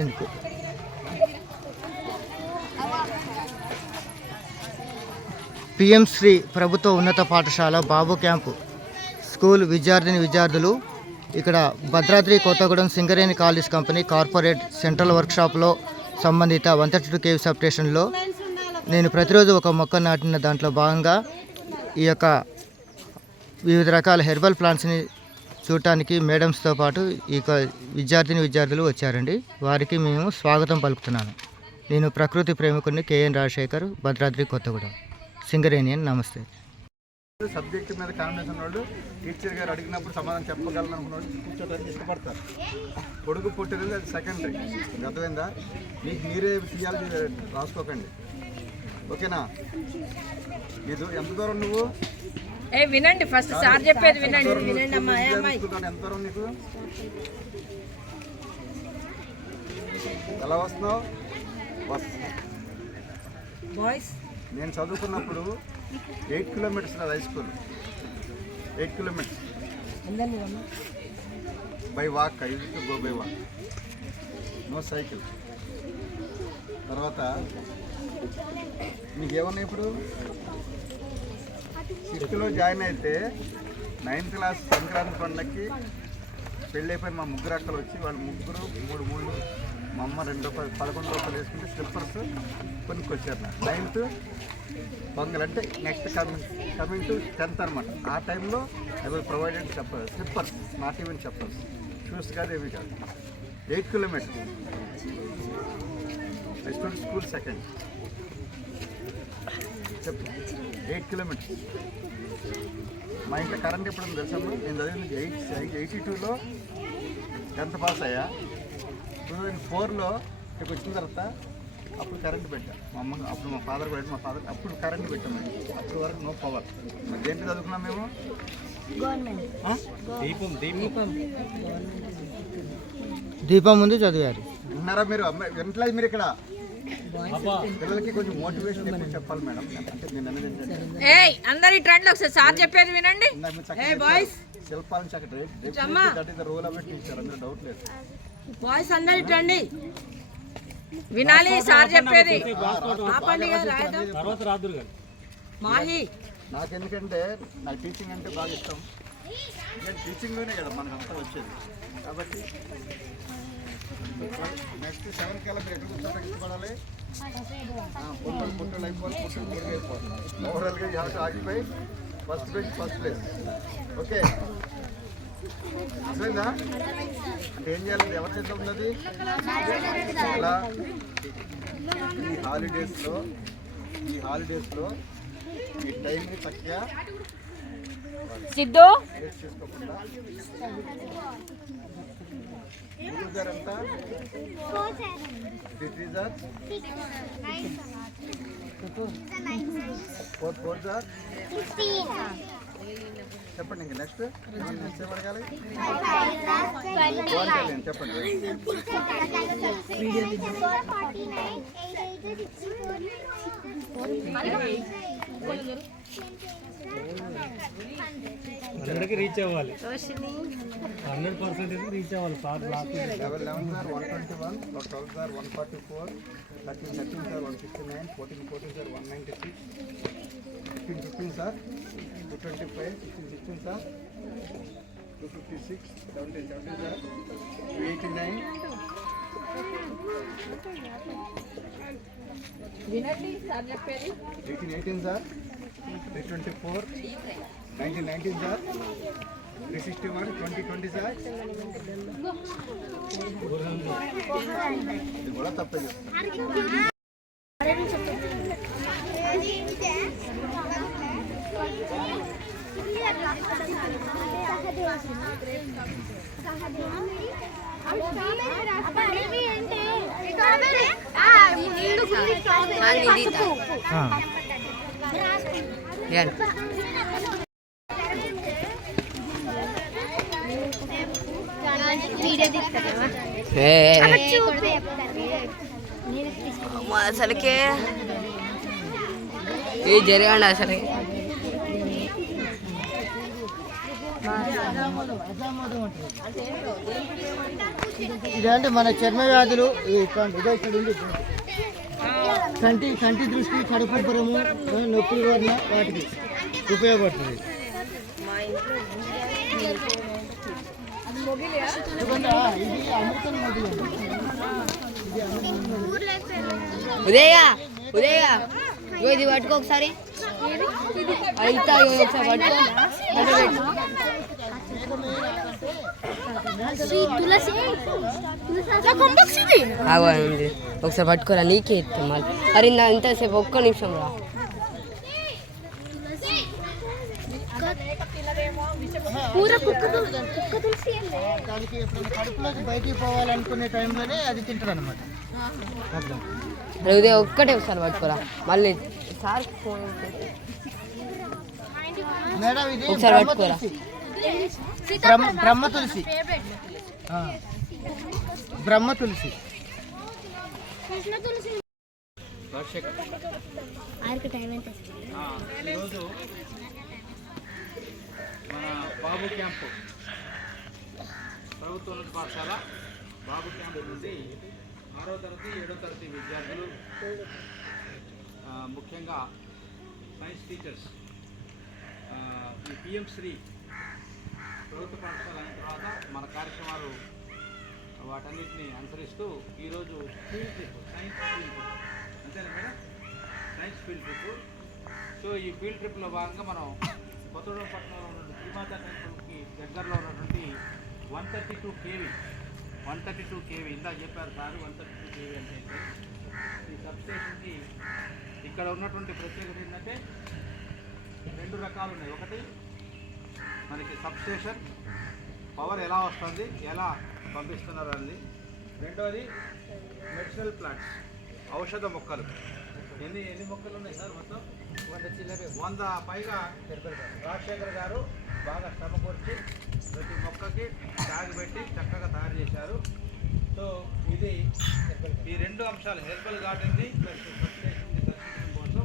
ఎందుకు పిఎం శ్రీ ప్రభుత్వ ఉన్నత పాఠశాల బాబు క్యాంపు స్కూల్ విద్యార్థులు ఇక్కడ Bhadradri Kothagudem Singareni college company corporate central వర్క్షాప్లో సంబంధిత 132 kV సబ్ స్టేషన్లో నేను ప్రతిరోజు ఒక మొక్క నాటిన దాంట్లో భాగంగా ఈ యొక్క వివిధ రకాల హెర్బల్ ప్లాంట్స్ని చూడటానికి మేడమ్స్తో పాటు ఈ విద్యార్థులు వచ్చారండి. వారికి మేము స్వాగతం పలుకుతున్నాను. నేను ప్రకృతి ప్రేమికుడిని కేఎన్ రాజశేఖర్, భద్రాద్రి కొత్తగూడెం, సింగరేణియన్. నమస్తే. సబ్జెక్ట్ మీద కాంబినేషన్ వాళ్ళు టీచర్ గారు అడిగినప్పుడు సమాధానం చెప్పగలను అనుకున్నాడు కూర్చోడానికి ఇష్టపడతారు. పొడుగు పుట్టినది అది సెకండరీ. అర్థమైందా? మీకు మీరే తీయాలి, రాసుకోకండి. ఓకేనా? మీరు ఎంత దూరం నువ్వు వినండి, ఫస్ట్ సార్ చెప్పేది వినండి. ఎంత దూరం నీకు? ఎలా వస్తున్నావు? బాయ్స్ నేను చదువుకున్నప్పుడు 8 kilometers high school. 8 kilometers by walk. I used to go by walk, no cycle. తర్వాత మీకేమన్నా ఇప్పుడు 6th జాయిన్ అయితే 9th క్లాస్ సంక్రాంతి పండుగకి పెళ్ళి అయిపోయిన మా ముగ్గురు అక్కలు వచ్చి వాళ్ళు ముగ్గురు 3 మూడు, మా అమ్మ 11 రూపాయలు వేసుకుంటే స్లిప్పర్స్ కొనుక్కొచ్చారు. 9th పొంగల్ అంటే నెక్స్ట్ కమింగ్ టు 10th అనమాట. ఆ టైంలో అవి ప్రొవైడెడ్ స్లిప్పర్స్, నాట్ ఈవెన్ చెప్పర్స్, షూస్ కాదు, ఏవి కాదు. 8 kilometers. I student school second. చెప్పు, 8 kilometers. మా ఇంట్లో కరెంట్ ఎప్పుడు తెలుసమ్మా? నేను చదివింది 82లో 10th పాస్ అయ్యా. 2004లో ఇక్కడికి వచ్చిన తర్వాత అప్పుడు కరెంటు పెట్టా. మా అమ్మ అప్పుడు మా ఫాదర్ కూడా, మా ఫాదర్ అప్పుడు కరెంటు పెట్టాము. అప్పటి వరకు నో పవర్. మరి దేంట్లో చదువుకున్నాం మేము? దీపం ముందు చదివారు. ఉన్నారా మీరు? వింటలేదు మీరు? ఇక్కడ పిల్లలకి కొంచెం మోటివేషన్ ఎక్కువ చెప్పాలి మేడం. అంటే నేను అనేది ఏంటంటే అందరి ట్రెండ్ ఒకసారి సార్ చెప్పేది వినండి. శిల్పాలను చక్కటి that is the role of a teacher. అందులో డౌట్ లేదు. బాయ్స్ అందరి ట్రెండ్ వినాలి సార్ చెప్పేది. నాకు ఎందుకంటే నాకు టీచింగ్ అంటే బాగా ఇష్టం. నేను టీచింగ్లోనే కదా మనకంతా వచ్చేది. కాబట్టి నెక్స్ట్ 7 కల్లా మీరు ఎక్కడ కూర్చోడానికి ఇష్టపడాలి? పుట్టలు అయిపోవాలి, పుట్టలు మూడు అయిపోవాలి. ఓవరాల్గా you have to occupy first bench, first place. Okay, అర్థమైందా? అంటే ఏం చేయాలి? ఎవరి చేతిలో ఉన్నది? ఇలా ఈ హాలిడేస్లో ఈ టైంని చక్కగా సిద్ధు చేసుకోకుండా ఎంత 4 చెప్పండి. ఇంక నెక్స్ట్ అడగాలి చెప్పండి. రీచ్ అవ్వాలి, 100% రీచ్ అవ్వాలి. 11 sir 121, 12 sir 144, 13 sir 169, 14 sir 196, 15 sir 225, 16 sir 256, 17 sir 289. వినండి సార్ చెప్పేది. 18 సార్ 324, 19 సార్ 361, 20 సార్. ఇది కూడా తప్పదు. అసలుకే ఏ జరగండి అసలు. ఇదంటే మన చర్మ వ్యాధులు ఇదే ఇక్కడ ఉంది. కంటి దృష్టి, కడుపు పురము, నొప్పి వలన వాటికి ఉపయోగపడుతుంది. ఇది అమృతం మొదలు. ఉదయగా ఇది పట్టుకో ఒకసారి. అయితే ఒకసారి పట్టుకో. ఒకసారి పట్టుకోరా, నీకే ఇస్తాం మళ్ళీ. అరే నా ఇంతసేపు ఒక్క నిమిషం రా. దానికి ఎప్పుడైనా కడుపులోకి బయటికి పోవాలనుకునే టైంలోనే అది తింటారు అనమాట. ఉదయం ఒక్కటే ఒకసారి పట్టుకోరా మళ్ళీ సార్ ఫోన్. మేడం ఇది ఒకసారి పట్టుకోరా. బ్రహ్మ తులసి. బ్రహ్మ తులసి. ఈరోజు మన బాబు క్యాంపు ప్రభుత్వోన్నత పాఠశాల బాబు క్యాంపు నుండి 6వ తరగతి 7వ తరగతి విద్యార్థులు, ముఖ్యంగా సైన్స్ టీచర్స్ ఈ పిఎం శ్రీ ప్రభుత్వ పాఠశాల అయిన తర్వాత మన కార్యక్రమాలు వాటన్నిటిని అనుసరిస్తూ ఈరోజు field trip, science field trip, అంతేనా madam? Science field trip. So ఈ ఫీల్డ్ ట్రిప్లో భాగంగా మనం కొత్తగూడెం పట్టణంలో ఉన్న శ్రీమాత టెంపుల్కి దగ్గరలో ఉన్నటువంటి 132 kV ఇందాక చెప్పారు సార్. 132 kV అంటే ఈ సబ్స్టేషన్కి ఇక్కడ ఉన్నటువంటి ప్రత్యేకత ఏంటంటే 2 రకాలు ఉన్నాయి. ఒకటి మనకి సబ్స్టేషన్ పవర్ ఎలా వస్తుంది, ఎలా పంపిస్తున్నారు అనేది. రెండోది మెడిసినల్ ప్లాంట్స్, ఔషధ మొక్కలు. ఎన్ని మొక్కలు ఉన్నాయి సార్? మొత్తం 100 పైగా రాజశేఖర్ గారు బాగా శ్రమకూర్చి ప్రతి మొక్కకి ట్యాగ్ పెట్టి చక్కగా తయారు చేశారు. సో ఇది ఈ 2 అంశాలు, హెర్బల్ గార్డెన్ని ప్లస్ సబ్స్టేషన్ని దర్శించడం కోసం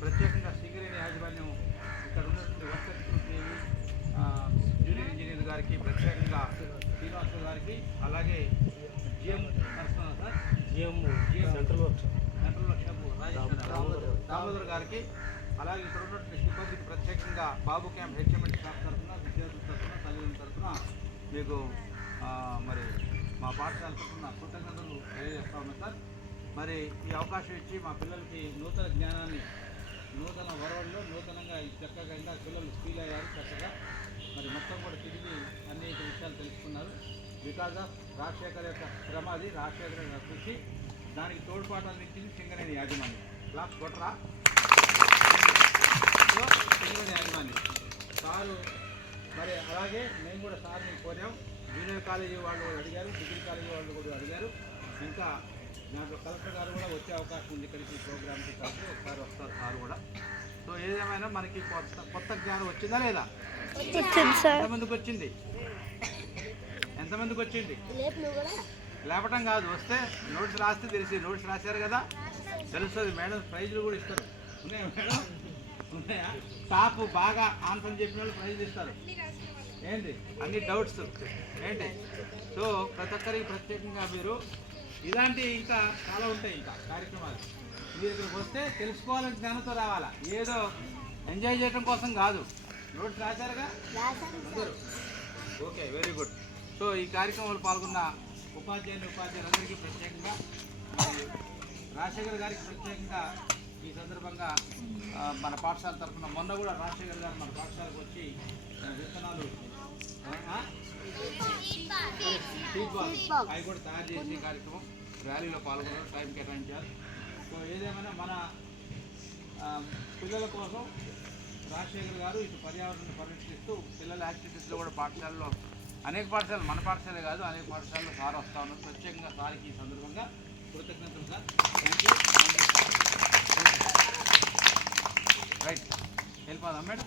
ప్రత్యేకంగా సింగరేణి యాజమాన్యం ఇక్కడ ఉన్నటువంటి జూనియర్ ఇంజనీర్ గారికి, ప్రత్యేకంగా శ్రీనివాస గారికి, అలాగే GM sir GM central workshop Damodar గారికి, అలాగే ఇక్కడ ఉన్నటువంటి సిబ్బందికి ప్రత్యేకంగా బాబు క్యాంప్ హెచ్ఎంఎల్ స్టాఫ్ తరఫున, విద్యార్థుల తరఫున, తల్లిదండ్రుల తరఫున మీకు మరి మా పాఠశాల తరఫున కృతజ్ఞతలు తెలియజేస్తా ఉన్నాం సార్. మరి ఈ అవకాశం ఇచ్చి మా పిల్లలకి నూతన జ్ఞానాన్ని, నూతన వరవల్లో నూతనంగా చక్కగా ఇంకా పిల్లలు ఫీల్ అయ్యారు చక్కగా. మరి మొత్తం కూడా తిరిగి అనేక విషయాలు తెలుసుకున్నారు. బికాజ్ ఆఫ్ రాజశేఖర్ యొక్క శ్రమ, అది రాజశేఖర్ యొక్క కృషి, దానికి తోడ్పాటు అందించింది సింగరేణి యాజమాన్యం. క్లాస్ కొట్టరా? సో సింగరేణి యాజమాన్యం సారు. మరి అలాగే మేము కూడా సార్ని కోరాం. జూనియర్ కాలేజీ వాళ్ళు కూడా అడిగారు, డిగ్రీ కాలేజీ వాళ్ళు కూడా అడిగారు. ఇంకా దాంట్లో కలెక్టర్ గారు కూడా వచ్చే అవకాశం ఉంది ఇక్కడికి ప్రోగ్రామ్కి. కలిసి ఒకసారి వస్తారు సార్ కూడా. సో ఏదేమైనా మనకి కొత్త జ్ఞానం వచ్చిందా లేదా? ఎంతమందికి వచ్చింది? ఎంతమందికి వచ్చింది? లేపటం కాదు, వస్తే నోట్స్ రాస్తే తెలిసి. నోట్స్ రాశారు కదా, తెలుస్తుంది. మేడం ప్రైజ్లు కూడా ఇస్తారు. ఉన్నాయా మేడం? ఉన్నాయా? టాప్ బాగా ఆన్సర్ చెప్పిన వాళ్ళు ప్రైజ్లు ఇస్తారు. ఏంటి అన్ని డౌట్స్ ఏంటి? సో ప్రతి ఒక్కరికి ప్రత్యేకంగా మీరు ఇలాంటి ఇంకా చాలా ఉంటాయి ఇంకా కార్యక్రమాలు. మీరు ఇక్కడికి వస్తే తెలుసుకోవాలని జ్ఞానంతో రావాలా, ఏదో ఎంజాయ్ చేయడం కోసం కాదు. నోట్స్ రాశారుగా అందరూ? Okay, very good. సో ఈ కార్యక్రమంలో పాల్గొన్న ఉపాధ్యాయులందరికీ ప్రత్యేకంగా, రాజశేఖర్ గారికి ప్రత్యేకంగా ఈ సందర్భంగా మన పాఠశాల తరఫున, మొన్న కూడా రాజశేఖర్ గారు మన పాఠశాలకు వచ్చి విత్తనాలు అవి కూడా తయారు చేసి కార్యక్రమం ర్యాలీలో పాల్గొన్నారు, టైం కేటాయించారు. సో ఏదేమైనా మన పిల్లల కోసం రాజశేఖర్ గారు ఇటు పర్యావరణాన్ని పరిరక్షిస్తూ పిల్లల యాక్టివిటీస్లో కూడా పాఠశాలలో అనేక పాఠశాలలు, మన పాఠశాలే కాదు అనేక పాఠశాలలో సార్ వస్తూ ఉన్నారు. ప్రత్యేకంగా సార్కి ఈ సందర్భంగా కృతజ్ఞతలు సార్. Thank you. రైట్, వెళ్ళిపోదాం మేడం.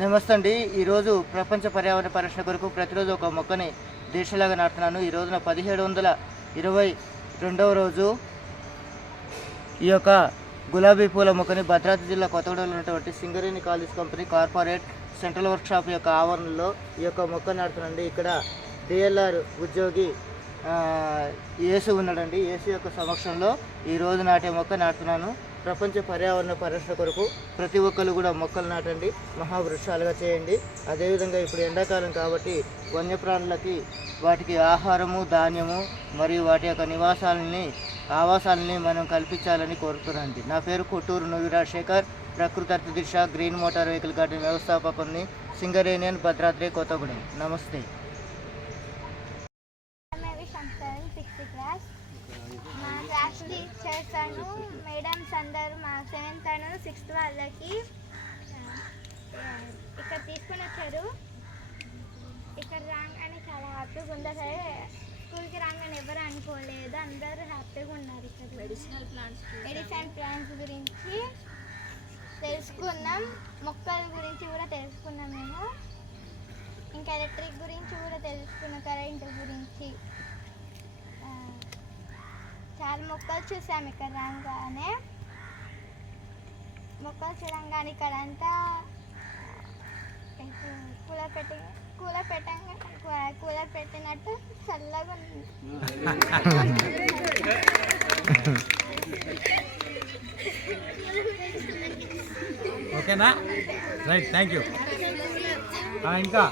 నమస్తే అండి. ఈరోజు ప్రపంచ పర్యావరణ పరిరక్షణ కొరకు ప్రతిరోజు ఒక మొక్కని దేశలాగా నాటుతున్నాను. ఈ రోజున 1722వ రోజు ఈ యొక్క గులాబీ పూల మొక్కని భద్రాద్రి జిల్లా కొత్తగూడెంలో ఉన్నటువంటి Singareni college company corporate central workshop యొక్క ఆవరణలో ఈ యొక్క మొక్క నాటుతున్నాండి. ఇక్కడ డిఎల్ఆర్ ఉద్యోగి యేసు ఉన్నాడండి. యేసు యొక్క సమక్షంలో ఈ రోజు నాటే మొక్క నాటుతున్నాను. ప్రపంచ పర్యావరణ పరిరక్షణ కొరకు ప్రతి ఒక్కరు కూడా మొక్కలు నాటండి, మహావృక్షాలుగా చేయండి. అదేవిధంగా ఇప్పుడు ఎండాకాలం కాబట్టి వన్యప్రాణులకి వాటికి ఆహారము, ధాన్యము మరియు వాటి యొక్క ఆవాసాలని మనం కల్పించాలని కోరుతున్నాండి. నా పేరు కొట్టూరు నువ్వి రాజశేఖర్, ప్రకృతి అర్ధ దిశ గ్రీన్ మోటార్ వెహికల్ గార్డెన్ వ్యవస్థాపకుని, సింగరేణియన్, భద్రాద్రి, కొత్తగూడెం. నమస్తే. సిక్స్త్ క్లాస్ మా క్లాస్ టీచర్స్ అను మేడమ్స్ అందరూ మా 7th అను 6th వాళ్ళకి ఇక్కడ తీసుకుని వచ్చారు. ఇక్కడ రాగానే చాలా హ్యాపీగా ఉంది. అసలు స్కూల్కి రాగానే ఎవరు అనుకోలేదు, అందరూ హ్యాపీగా ఉన్నారు. ఇక్కడ మెడిసినల్ ప్లాంట్స్ గురించి తెలుసుకున్నాం, మొక్కల గురించి కూడా తెలుసుకున్నాం మేము. ఇంకా ఎలక్ట్రిక్ గురించి కూడా తెలుసుకున్నాం, కరెంటు గురించి. చాలా మొక్కలు చూసాము ఇక్కడ రాగానే. మొక్కలు చూడంగానే ఇక్కడ అంతా కూలర్ పెట్టినట్టు చల్లగా ఉంది. ఓకేనా? Right, thank you. ఇంకా